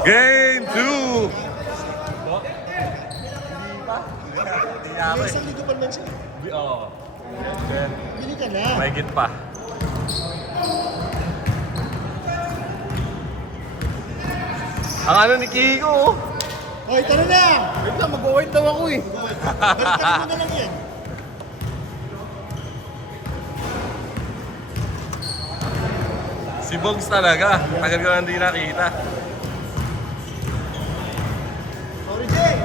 Game 2! May isang linggo pa naman siya. Oo. Bili ka na. May higit pa. Ang ano ni Kiko? Hoy, tara na! Wait lang, mag-wait daw ako eh. Balikan mo na lang yan. Si Bogs talaga. Tagal ko na hindi nakita. Sorry, Jay!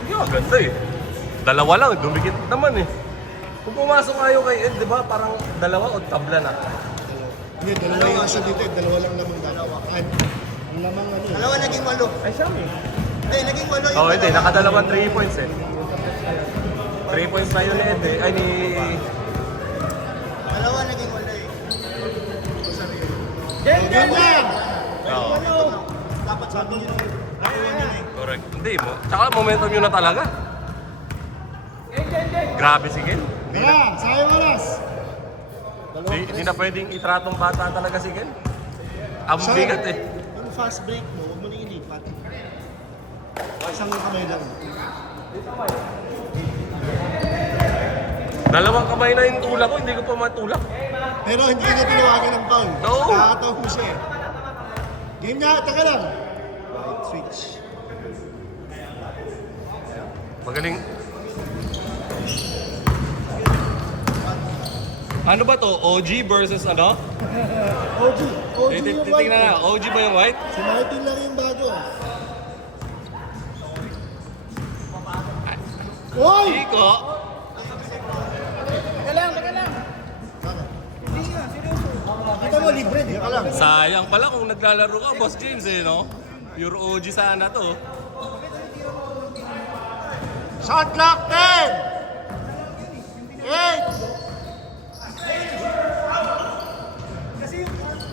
Hindi ako ganda eh. Dalawa lang, dumikit naman eh. Kung pumasok kayo kay Ed, di ba? Parang dalawa o tabla na. Hindi, dalawa yung isa dito. Dalawa lang lamang dalawa. Ang lamang ano. Dalawa naging 8. Ay, siya eh. Hindi, naging 8 yung Oo, hindi. Nakadalawang 3 points eh. 3 points na yun ni Ed eh. Ay, ni... Dalawa naging 8 eh. Game na! Oo. Dapat sabi nyo. Correct. Hindi mo. Tsaka momentum yun na talaga. Grabe si Ken. Tara, sayang oras. Hindi na pwedeng itratong bata talaga si Ken. Ang bigat eh. Yung fast break mo, huwag mo na ilipat. Isang kamay lang. Dalawang kamay na yung tulak ko, hindi ko pa matulak. Pero hindi niya tinawagan ng foul. No. Nakakatawa po siya eh. Game na, taka lang. Right switch. Magaling. Ano ba to? OG versus ano? OG. OG yung white. Titingnan na. OG ba yung white? Si Martin lang yung bago. Hoy! Chico. Kita mo, libre, di ka lang. Sayang pala kung naglalaro ka, Boss James eh, no? Pure OG sana to. Shot clock 10! 8!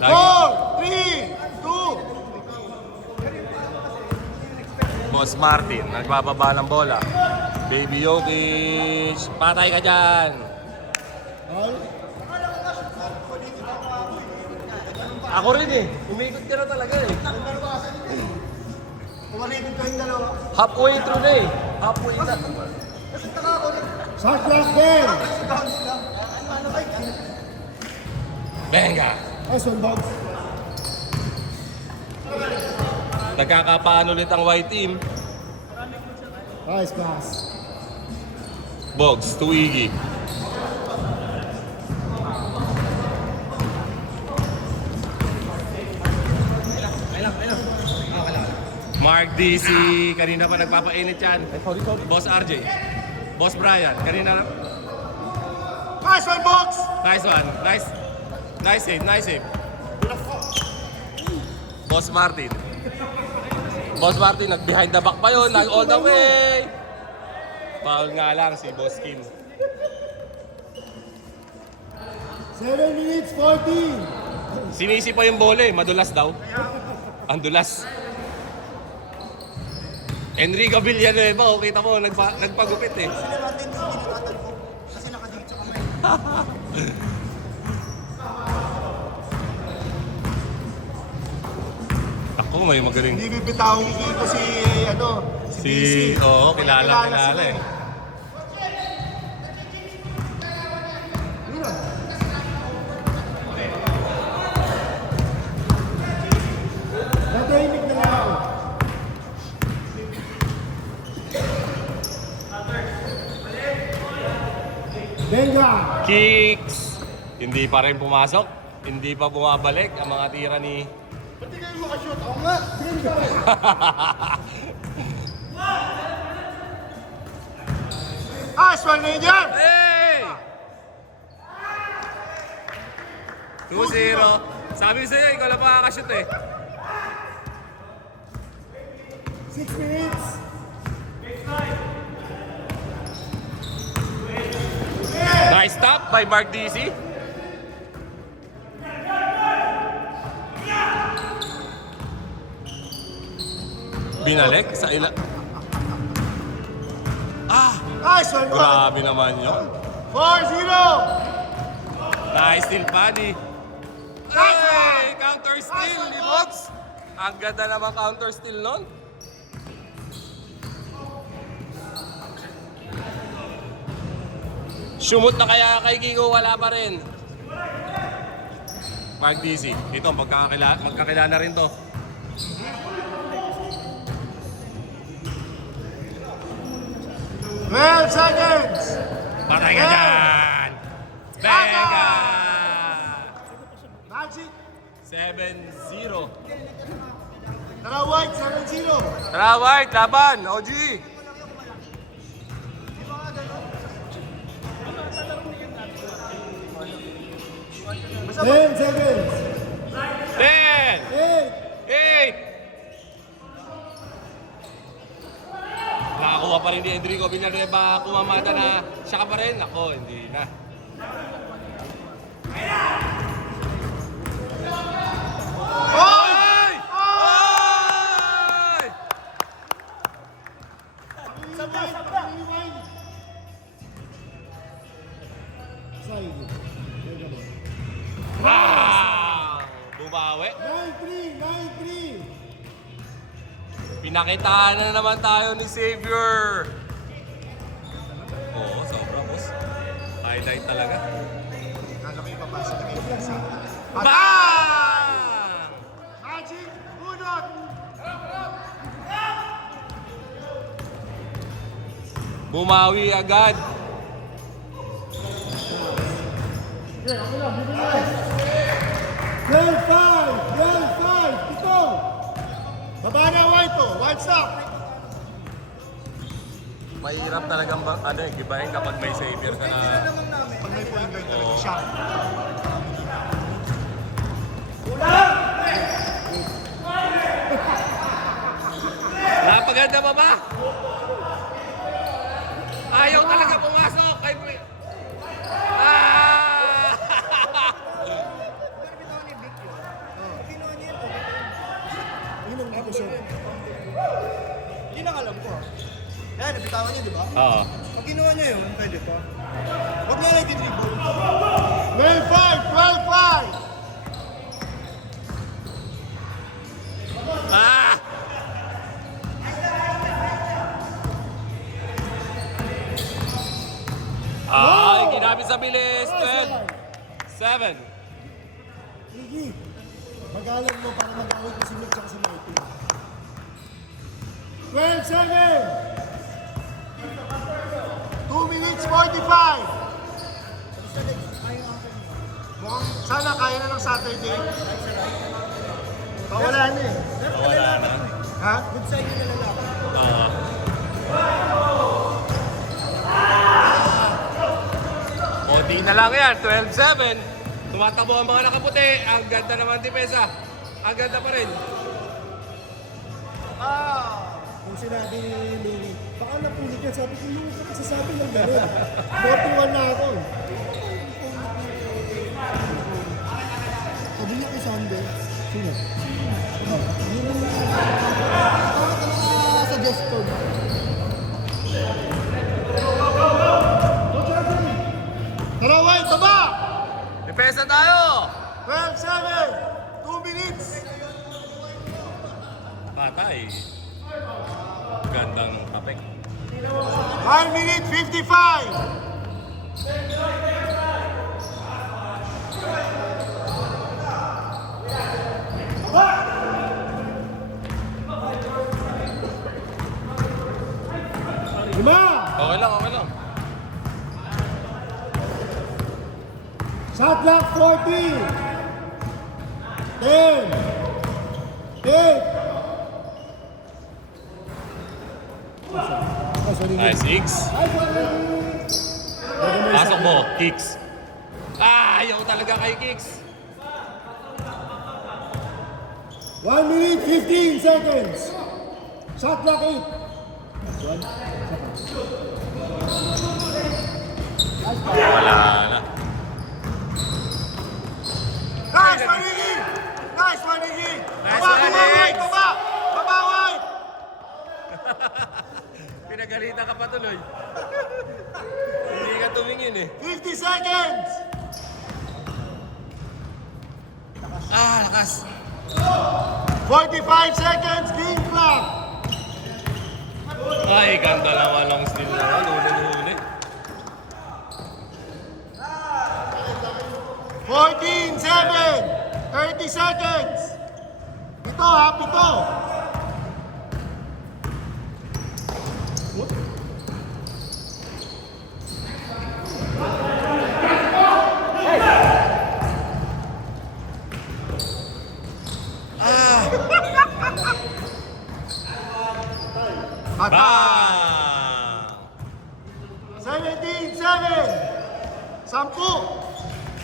4, 3, 2. Boss Martin, nagbababa ng bola. Baby Jokic, patay ka dyan. All? Ako rin eh, umikot ka na talaga eh. Kumaligid ko yung dalawa. Halfway through na eh. Halfway na. Shot clock 10! Benga! Nice one, Bob. Nagkakapaan ulit ang white team. Nice pass. Bogs, Tuigi. Mark DC, kanina pa nagpapainit yan. Boss RJ. Boss Brian, kanina. Nice one, box! Nice one. Nice save, nice save. Boss Martin. Boss Martin, nag-behind the back pa yun. Nag-all the way. Foul nga lang si Boss Kim. 7 minutes, 14! Sinisi pa yung bola eh. Madulas daw. Ang dulas. Enrico Villanueva, oh, kita mo, nagpagupit eh. Sila natin yung pinatatan ko. Kasi nakadikit sa kamay. Ako, may magaling. Hindi bibitawin ko si, ano, Si, oo, kilala sila eh. Natahimik na nga ako. Benga! Kicks. Hindi pa rin pumasok. Hindi pa bumabalik ang mga tira ni... Ba't di kayo makashoot? Ako nga! Benga! Swag na yun dyan! Hey! 2-0. Sabi ko sa'yo, ikaw lang makakashoot eh. 6 minutes! Nice stop by Mark DC. Binalik sa ila... Nice one, boy! Grabe naman yun. 4-0! Nice steal pa ni... Hey! Counter steal ni Box. Ang ganda naman counter steal nun. Sumot na kaya kay Kiko, wala pa rin. Mark DC. Ito, magkakilala rin to. Well, seconds! Patay ka dyan! Vega! Magic! 7-0. Tara, White, 7-0. Tara, White, laban! OG! 10 seconds. 10! 8. 8! Nakakuha pa rin ni Enrico Villanueva, kumamata na siya ka pa rin. Ako, hindi na. Oy! Ay! Ay! Rewind. Side. Ah! Bumawi. 9-3. Pinakitaan na naman tayo ni Xavier. Oo, sobra, boss. Highlight talaga. Kala ko yung papasa na kayo sa Bang! Magic, bunot! Bumawi agad. Well, 5. Ito! Baba na, White to. White stop. Mahirap talagang gibahin kapag may Xavier ka na. Pag may point guard talaga siya. Napaganda pa ba? Ayaw talaga pumasok. Ah! Yun ang gusto. Hindi na alam ko. Kaya nabitawan niya, di ba? Oo. Pag ginawa niya yun, pwede pa. Huwag niya lang i-dribble. Well, 5. Ah! Ay, ginamit sa bilis. 12. 7. Iggy, magalan mo para mag-awit mo si Mick at si Mikey. 12 seconds! 2 minutes 45! Sana kaya na ng Saturday. Pawala na eh. Wala na. Ha? Good side yung lalaki. Oo. Konti na lang yan. 12-7. Tumatakbo ang mga nakaputi. Ang ganda naman depensa. Ang ganda pa rin. Kung sinabi ni Lily, baka napulit yan. Sabi ko, yung kasasabi lang gano'n. 41 na ako. Sabi niya kay Sunday. Sino? Suggest ko. Tara, White, baba! Depensa tayo! 12-7! 2 minutes! Patay. Ganda ng tapik. 1 minute 55! Lima! Okay lang, okay lang. Shot clock 40! 10! 8! Ay, 6. Pasok mo, kicks. Ah, ayaw talaga kay kicks. 1 minute 15 seconds! Shot clock 8! Wala na. Nice one, Iggy! Nice one, Iggy! Nice Baba, one, baba, White! Iggy! Baba! Baba, White! Pinagalitan ka pa tuloy. Hindi ka tumingin eh. 50 seconds! Ah, lakas. 45 seconds, game clock. Ay, ganda lang walang steal na. Huli. 14-7. 30 seconds. Pito ha, pito. Bang! 17-7. 10.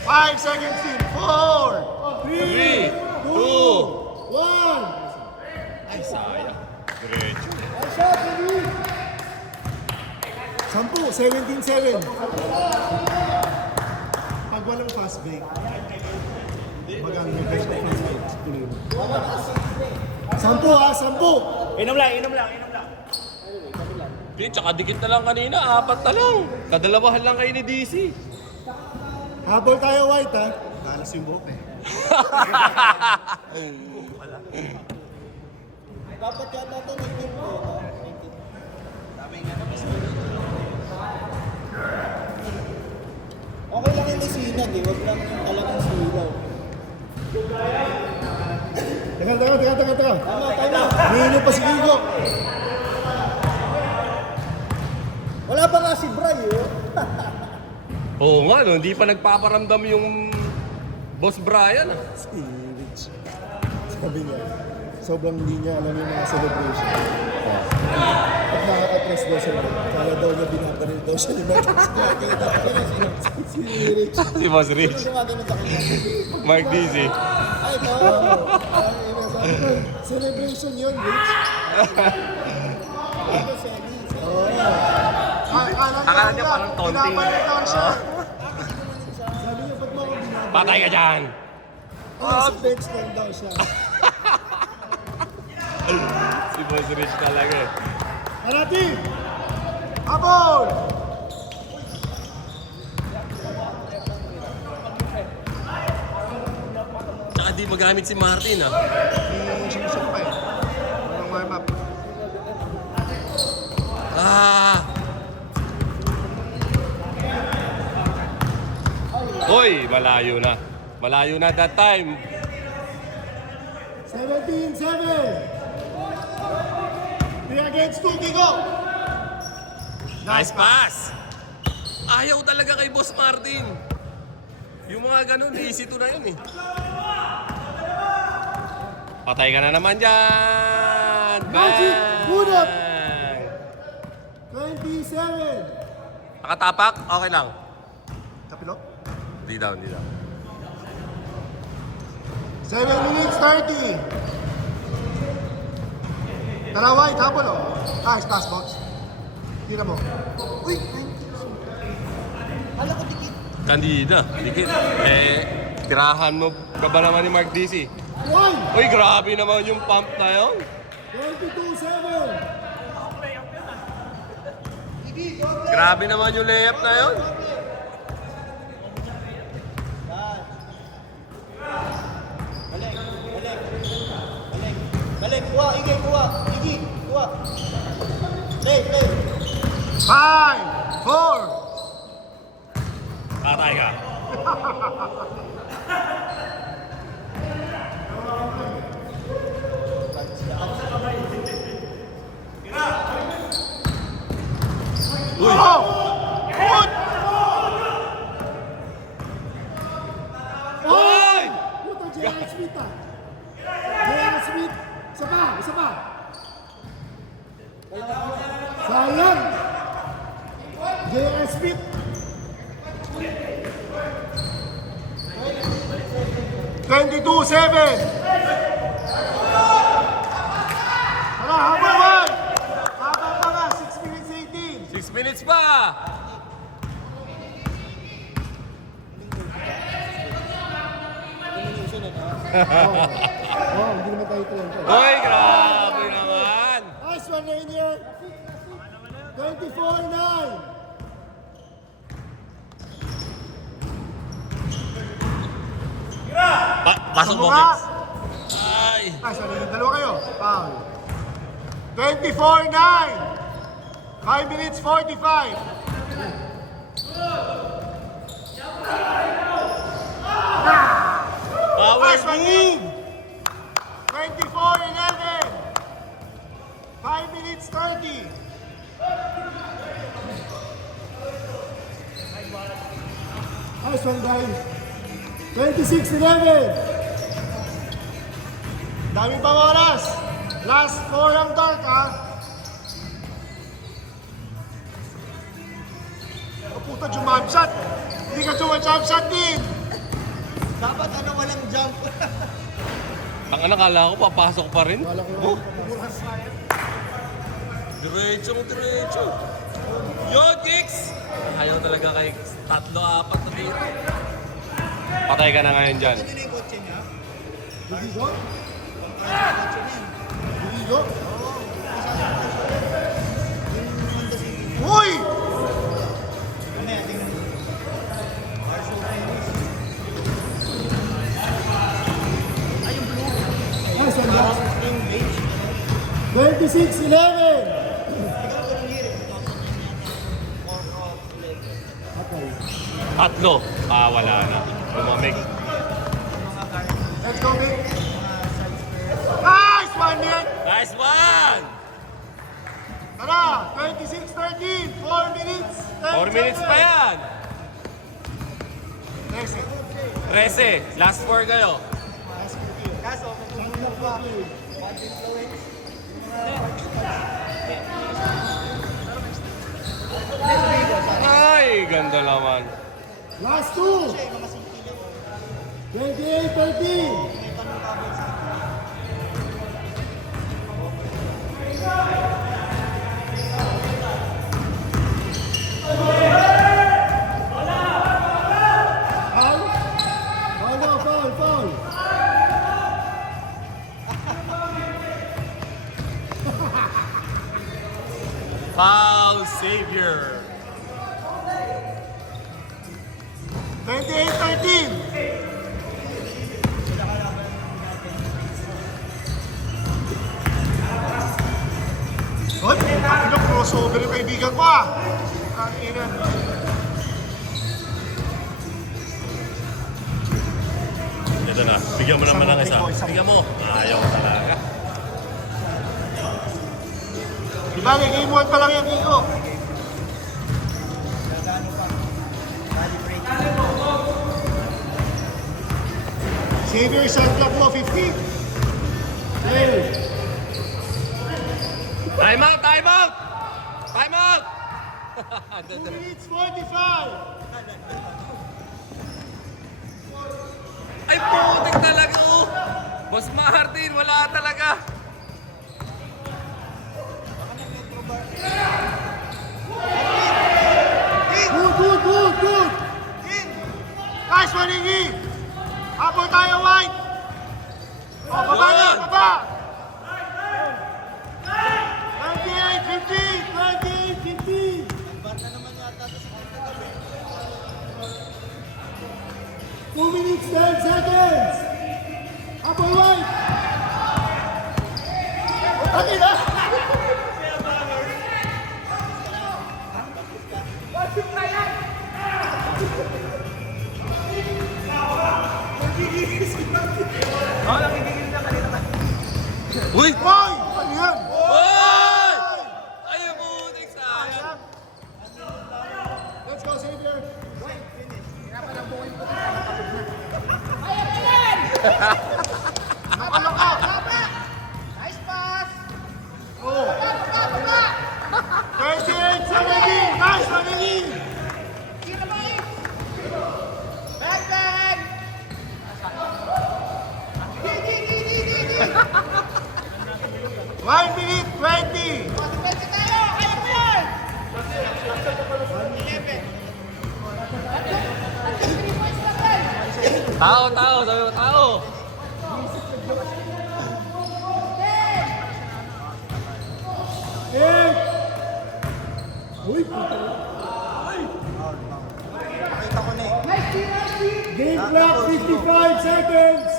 5 seconds in. 4, 3, 2, 1. ay sayang. Diretso. 10, 17-7. Pag walang fast break, magang may fast break, tuloy mo. 10 ha, 10. Inom lang. Di, tsaka dikit na lang kanina, 4 na lang. Kadalawahan lang kayo ni DC. Habol tayo, White ha. Talas yung buhok eh. Dapat yata ito, 19 po. Okay lang yung sinag eh, wag lang yung talagang silaw. Teka. Tama. Nino pa si Gigo. Wala pa nga si Bray oh. Oo nga, no, hindi pa nagpaparamdam yung Boss Brian. Ah. Si Rich. Sabi niya, sobrang hindi niya alam yung mga celebration. At nakaka-press daw siya. Kaya daw niya binabaril daw siya ni Mark. Si Rich. Si Boss Rich. Ano gumagano sa kanya? Mark DC. Ay, ito. Sabi ko, celebration yun, Rich. Ito si Alice. Akala niya parang taunting. Binabaril daw siya. Sabi niya, ba't mo ako binabaril? Patay ka dyan! Sa bench lang daw siya. Si Boss Rich talaga eh. Arati! Habol! Tsaka di magamit si Martin ah. Sinusunod pa eh. Walang warm up. Ah! Hoy, malayo na. Malayo na that time. 17-7. 3 against 2, Gigo. Nice pass! Ayaw talaga kay Boss Martin. Yung mga ganun, easy to na yun eh. Patay ka na naman dyan! Magic Bunot! Bang! 27. Nakatapak? Okay lang. Kapilok? Di down. 7 minutes 30. Tara, White, habol oh. Nice pass, box. Tira mo. Uy, 19. Alam ko dikit. Kandida. Dikit. Tirahan mo ka ba naman ni Mark DC? One. Uy, grabe naman yung pump na yun. 22-7. Grabe naman yung layup na yun. Balik, kuha, Iggy, kuha. Play. 5, 4. Patay ka. Uy! Oh! Good! Uy! Puto, J.R. Smith ah. J.R. Smith. Isa pa. Sayang. J.R. Smith. 22-7. Tara, habang one. Habang pa nga, 6 minutes 18. 6 minutes pa! Wow, hindi naman tayo ito. Uy, grabe naman! Nice one, Rainier. 24-9. Pasok mo, Mga. Mix. Ay! Nice, dalawa kayo. Foul. 24-9. 5 minutes 45. Power Nice one, move! 24-11. 5 minutes 30. Nice one, guys. 26-11. Dami pang oras. Last 4 ang dark, ha? Oh, puta, jump shot. Hindi ka jump shot din. Dapat ano walang jump. Ang nakala ko, papasok pa rin. Wala ko Oh, diretso. Yo, Kicks! Ayaw talaga kay tatlo, apat na dito. Patay ka na ngayon dyan. Ano na yung kotse niya? Bibigo? Ang kotse niya. Bibigo? Oo. Yung Honda City. Uy! Mamaya, tingnan mo. Marshall Reyes. Ay, yung blue. Nice one, guys. Yung beige. 26-11. Ikaw ko lang hirit. Okay. Tatlo. Wala na. Lumamig. Let's go, Vic. Nice one, Nick. Nice one! Tara, 26-13. 4 minutes. 4 minutes pa yan. 13. 13. Last 4 kayo. Kaso, kung ano ba? Bad influence. Ay, ganda naman. Last 2. Siya, yung mga simple niya. 28-13. May tanong kabel sa akin. Foul? Foul na, foul. Foul savior. 28-13. Hoy, ano crossover yung kaibigan ko, ah. Ang ina. Ito na. Bigyan mo naman ng isa. Bigyan mo. Ayaw talaga. Di ba, game 1 pa lang yan, Nico. Gagano pa. Body break. Xavier shot clock mo, 15. Play. Time out! Time out! Time out! 2 minutes 45. Ay, putik talaga, oh! Boss Martin, wala talaga. Good. Nice one, Iggy. Habol tayo, White. Oh, baba na, baba. 28-15. Bar na naman yata ito sa kagabi. 2 minutes 10 seconds. Habol, White. Okay na. Uy! Hoy! Ano yan? Uy! Ay, putik sayang. Let's go, Xavier. Nakaloka. Nice pass! Oh. 28-17. Nice one, Iggy. Bang, bang! 1 minute 20. Pwede tayo! Kaya mo yan! 11. Tao, sabi mo, tao. Eight. Uy, puta. Nakita ko na eh. Game clock 55 seconds.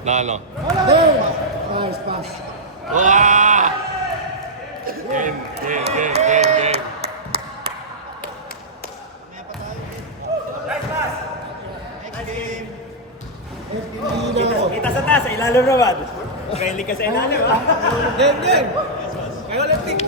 Na ano? Then, nice pass. Wow! Game. Kita sa taas, sa ilalim naman. Kaili ka sa ilalim, ha? Game! Kayo ulit, Nick.